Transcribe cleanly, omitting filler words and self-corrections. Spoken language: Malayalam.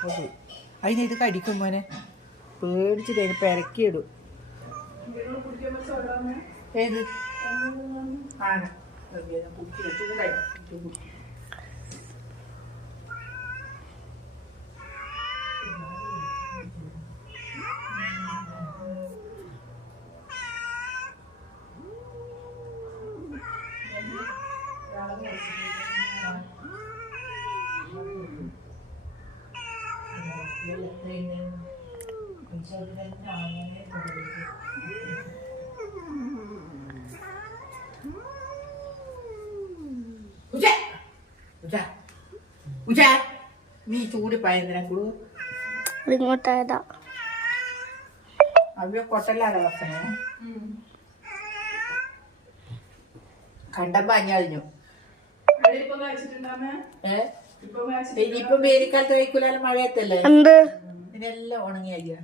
അതിന് ഇത് കടിക്കും മോനെ പേടിച്ചിട്ട് അതിന് പെരക്കിയിടും ഏത് ആണ് ചൂടായി നീ ചൂട് പയന്തിനെ കൂടു ഇങ്ങോട്ടേതാ അവ കൊട്ടല്ലാതെ വെക്കണേ കണ്ടം പാഞ്ഞു ഇനിയിപ്പൊ വേനൽക്കാലത്ത് കഴിക്കൂലാലും മഴയത്തല്ലേ ഇതിനെല്ലാം ഉണങ്ങി അയ്യ